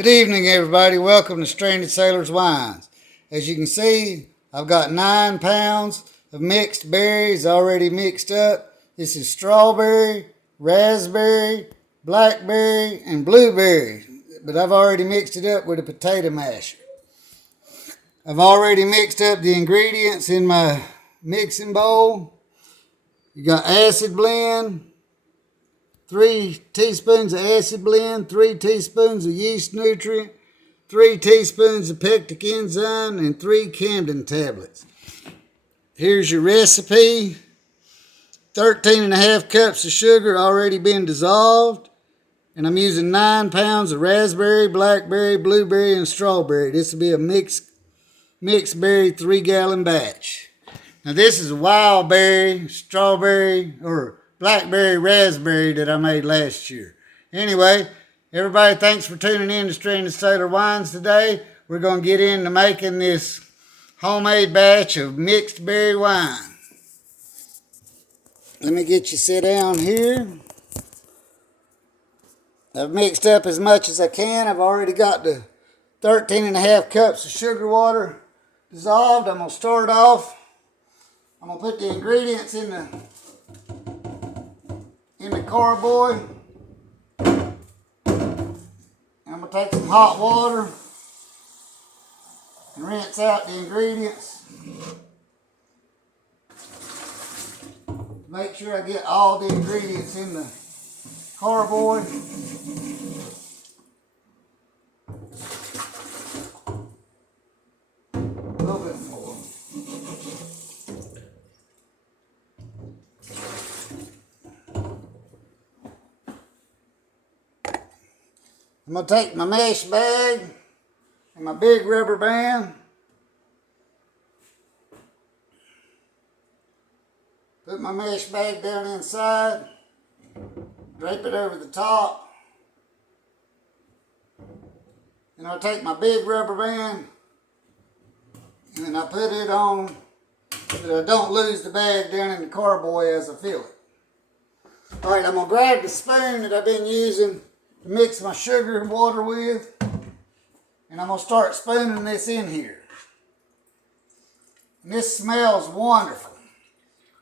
Good evening, everybody. Welcome to Stranded Sailors Wines. As you can see, I've got 9 pounds of mixed berries already mixed up. This is strawberry, raspberry, blackberry, and blueberry. But I've already mixed it up with a potato masher. I've already mixed up the ingredients in my mixing bowl. You got acid blend, 3 teaspoons of acid blend, 3 teaspoons of yeast nutrient, 3 teaspoons of pectic enzyme, and 3 Camden tablets. Here's your recipe. 13.5 cups of sugar already been dissolved. And I'm using 9 pounds of raspberry, blackberry, blueberry, and strawberry. This will be a mixed berry 3-gallon batch. Now this is a wild berry, strawberry, or blackberry raspberry that I made last year. Anyway, everybody, thanks for tuning in to Stranded Sailor Wines today. We're going to get into making this homemade batch of mixed berry wine. Let me get you sit down here. I've mixed up as much as I can. I've already got the 13.5 cups of sugar water dissolved. I'm going to start off. I'm going to put the ingredients in the carboy. And I'm going to take some hot water and rinse out the ingredients. Make sure I get all the ingredients in the carboy. A little bit more. I'm going to take my mesh bag and my big rubber band. Put my mesh bag down inside. Drape it over the top. And I'll take my big rubber band and then I put it on so that I don't lose the bag down in the carboy as I fill it. Alright, I'm going to grab the spoon that I've been using to mix my sugar and water with, and I'm going to start spooning this in here. And this smells wonderful.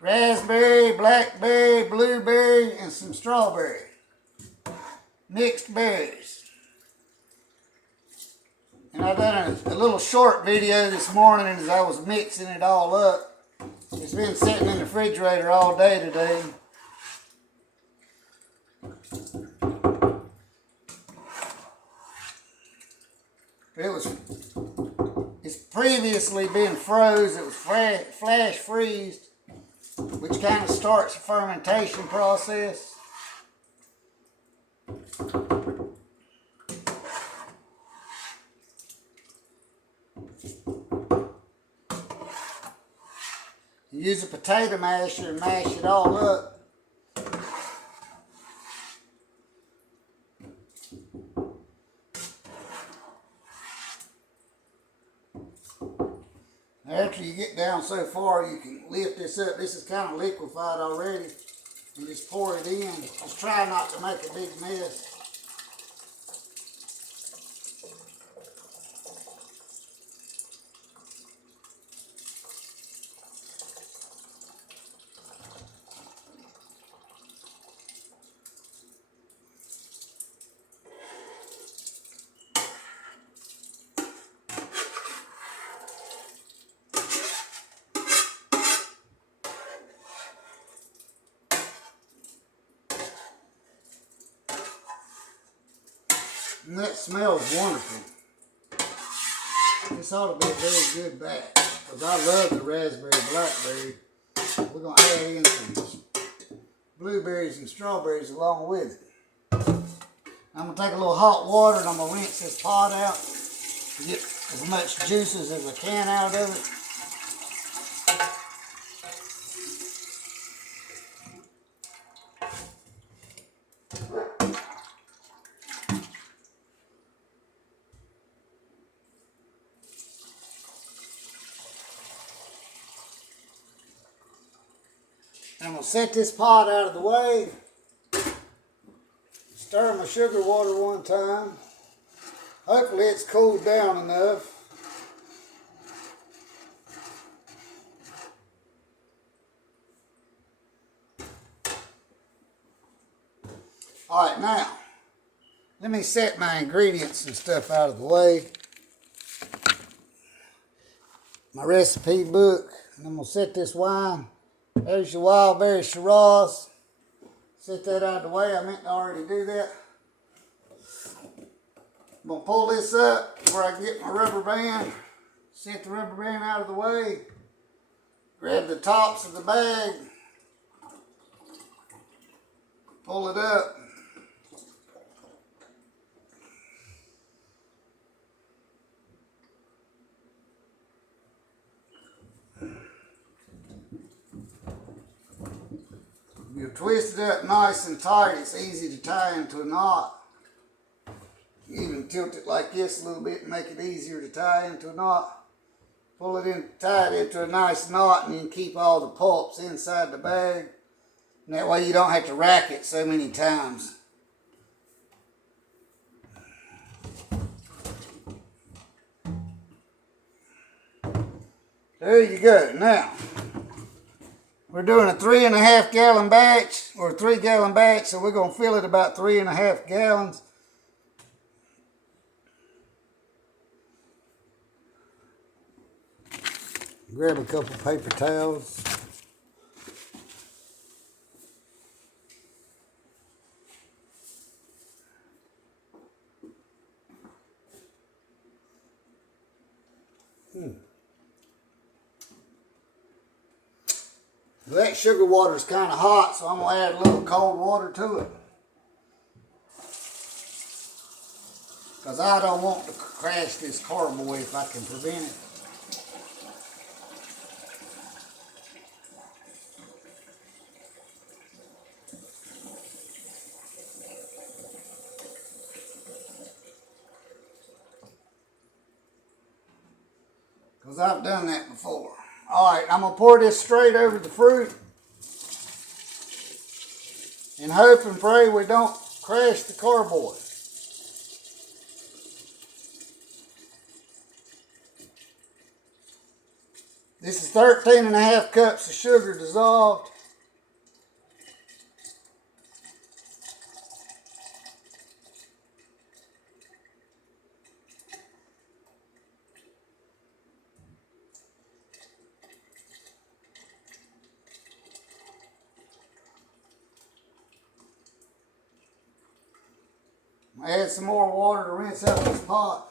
Raspberry, blackberry, blueberry, and some strawberry. Mixed berries. And I've done a little short video this morning as I was mixing it all up. It's been sitting in the refrigerator all day today. It's previously been froze. It was flash freezed, which kind of starts the fermentation process. You use a potato masher and mash it all up. After you get down so far, you can lift this up. This is kind of liquefied already. And just pour it in. Just try not to make a big mess. And that smells wonderful. This ought to be a very good batch because I love the raspberry blackberry. We're going to add in some blueberries and strawberries along with it. I'm going to take a little hot water and I'm going to rinse this pot out to get as much juices as I can out of it. I'm going to set this pot out of the way. Stir my sugar water one time. Hopefully it's cooled down enough. Alright, now, let me set my ingredients and stuff out of the way. My recipe book, and I'm going to set this wine. There's your wild berry Shiraz. Set that out of the way. I meant to already do that. I'm going to pull this up where I can get my rubber band. Set the rubber band out of the way. Grab the tops of the bag. Pull it up. You twist it up nice and tight. It's easy to tie into a knot. You even tilt it like this a little bit and make it easier to tie into a knot. Pull it in, tie it into a nice knot, and you can keep all the pulps inside the bag. And that way you don't have to rack it so many times. There you go. Now, we're doing a 3.5 gallon batch, or a 3 gallon batch, so we're going to fill it about 3.5 gallons. Grab a couple paper towels. That sugar water is kind of hot, so I'm going to add a little cold water to it. Because I don't want to crash this carboy if I can prevent it. Because I've done that before. Alright, I'm going to pour this straight over the fruit. And hope and pray we don't crash the carboy. This is 13.5 cups of sugar dissolved. Add some more water to rinse out this pot.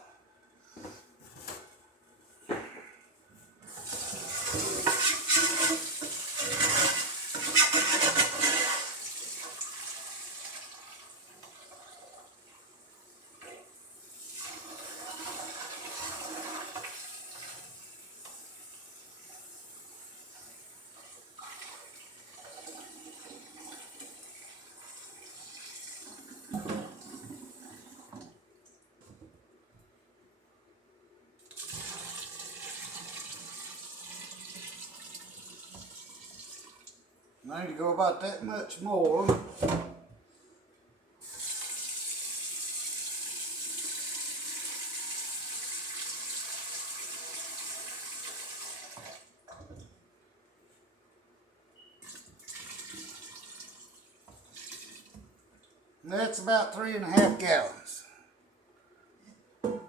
I need to go about that much more. And that's about 3.5 gallons. And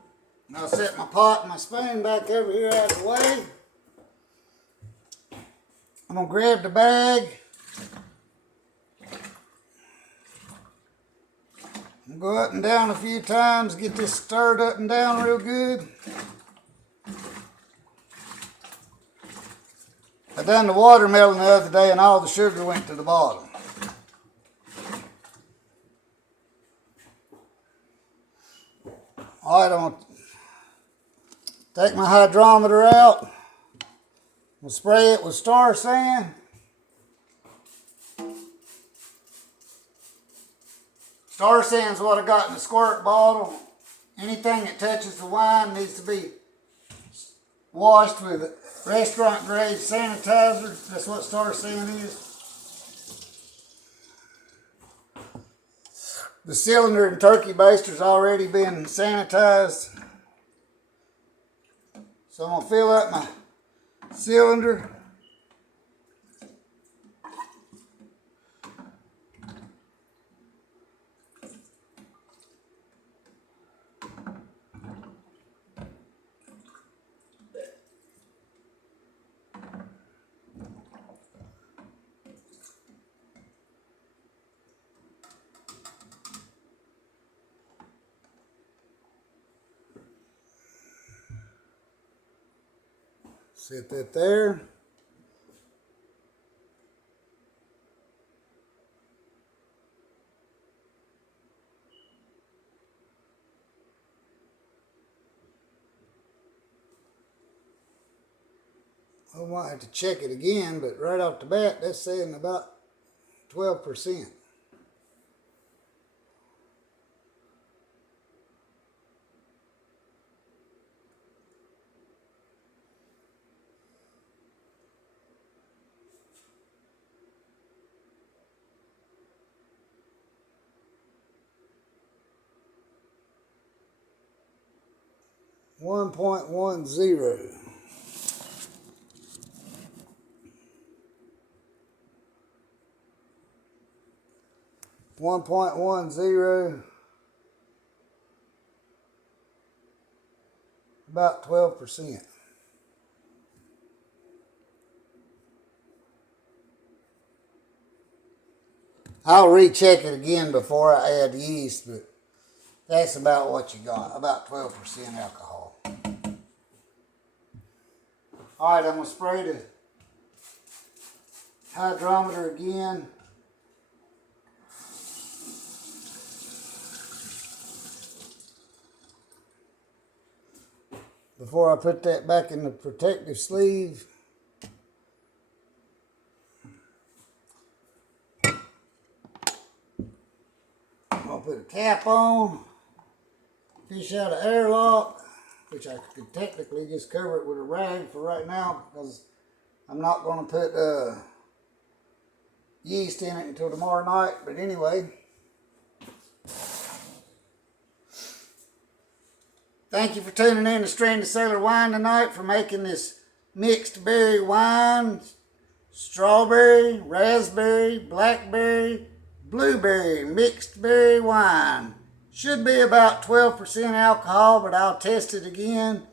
I'll set my pot and my spoon back over here out of the way. I'm going to grab the bag. Go up and down a few times, get this stirred up and down real good. I done the watermelon the other day and all the sugar went to the bottom. Alright, I'm going to take my hydrometer out. We'll spray it with Star Sand. Star Sand's what I got in the squirt bottle. Anything that touches the wine needs to be washed with restaurant grade sanitizer. That's what Star Sand is. The cylinder and turkey baster's already been sanitized. So I'm going to fill up my cylinder. Set that there. I might have to check it again, but right off the bat, that's saying about 12%. One 1.10. 1.10, about 12%. I'll recheck it again before I add yeast, but that's about what you got, about 12% alcohol. All right, I'm going to spray the hydrometer again. Before I put that back in the protective sleeve. I'm going to put a cap on, fish out an airlock, which I could technically just cover it with a rag for right now because I'm not going to put yeast in it until tomorrow night. But anyway, thank you for tuning in to Stranded Sailor Wine tonight for making this mixed berry wine. Strawberry, raspberry, blackberry, blueberry mixed berry wine. Should be about 12% alcohol, but I'll test it again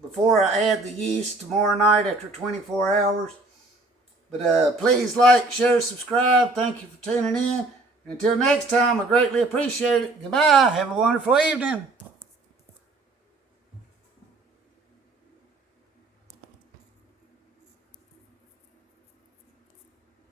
before I add the yeast tomorrow night after 24 hours. But please like, share, subscribe. Thank you for tuning in. Until next time, I greatly appreciate it. Goodbye. Have a wonderful evening.